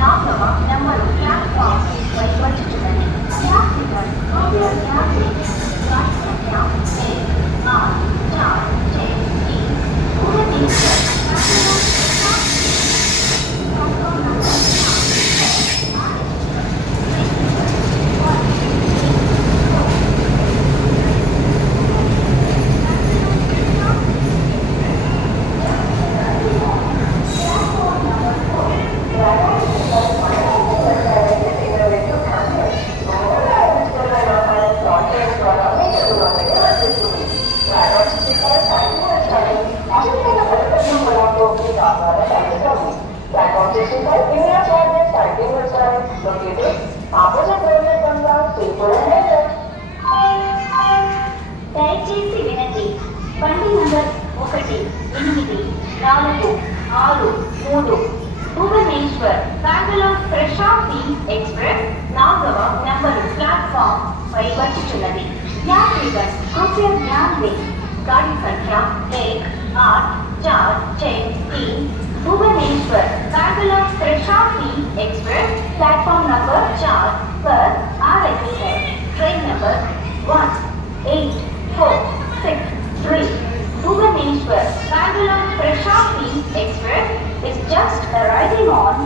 నాగవ number platform వైపొచ్చుచున్నది. యాత్రికులు कृपया ध्यान दें। गाड़ी संख्या 1 8 4 6 3 भुवनेश्वर దయచేసి వినండి. బండి నంబర్ 1 8 4 6 3 భువనేశ్వర్ బెంగళూరు ప్రశాంతి ఎక్స్ప్రెస్ నాగవ నెంబరు ప్లాట్ఫామ్ పై వచ్చుచున్నది. यात्रीगण कृपया ध्यान दें। गाड़ी संख्या 1 8 4 6 3 Bhubaneswar Bangalore Prashanti express platform number 4 पर आ रही है। Train number 1 8 4 6 3 Bhubaneswar Bangalore Prashanti express is just arriving on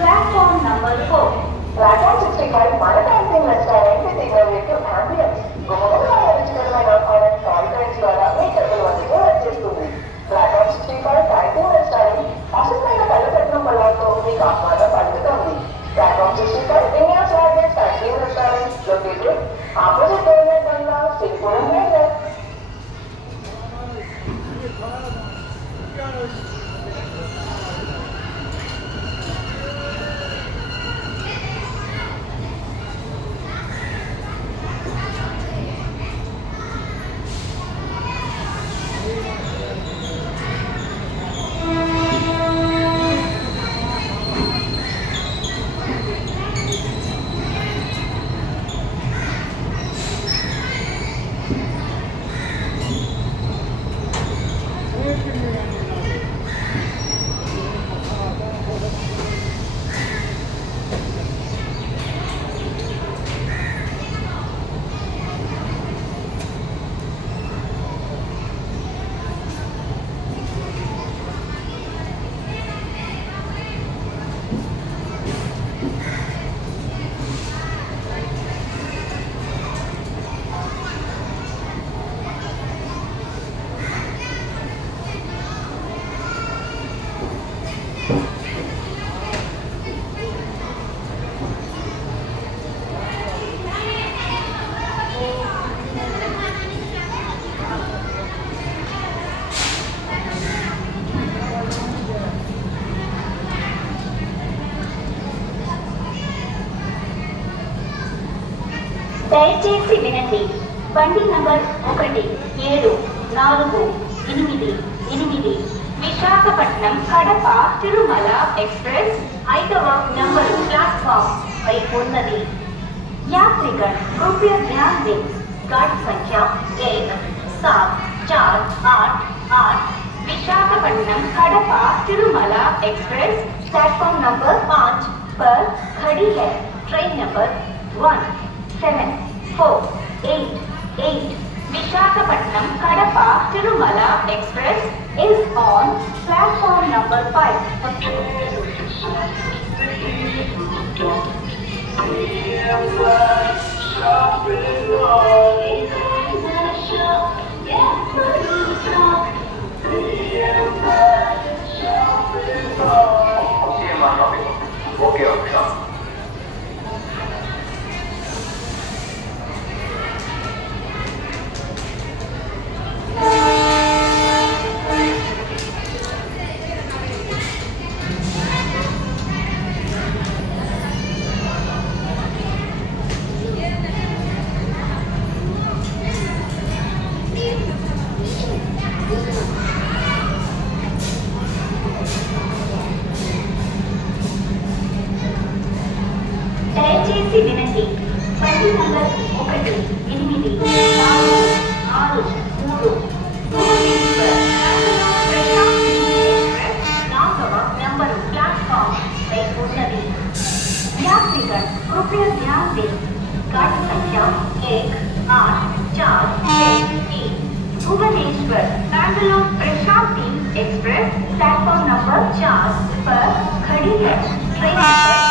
platform number 4. Platform 65 Maritime Restaurant with innovative ambience. గుమ్మగుమ్మల రుచికరమైన ఆహారం కారిడార్స్ ద్వారా మీ టేబుల్ వద్దకు వచ్చేస్తుంది. ప్లాట్ఫామ్ 65 క్యాంటీన్ రెస్టారెంట్ అసలైన పల్లెటూరు పొలాలతో మీకు ఆహ్వానం పలుకుతుంది. Platform 65 India's largest canteen restaurant located opposite government బంగ్లా శ్రీపురం నగర్. దయచేసి వినండి. బండి నంబర్ 1 7 4 8 8 విశాఖపట్నం కడప తిరుమల ఎక్స్ప్రెస్ 5వ నంబరు ప్లాట్ఫామ్ పై ఉన్నది. यात्रीगण कृपया ध्यान दें। गाड़ी संख्या 1 7 4 8 8 Visakhapatnam Kadapa Tirumala express platform number 5 पर खड़ी है। Train number 1 7 4 8 8 Visakhapatnam Kadapa Tirumala express is on platform number 5. Okay, okay. దయచేసి వినండి. బండి నంబర్ 1 8 4 6 3 భువనేశ్వర్ ప్రశాంతి ఎక్స్ప్రెస్ 4వ నంబరు ప్లాట్ఫామ్ పై उन्नति। यात्रीगण कृपया ध्यान दें। गाड़ी संख्या 18463 Bhubaneswar Bangalore Prashanti express platform number 4 पर खड़ी है। Train number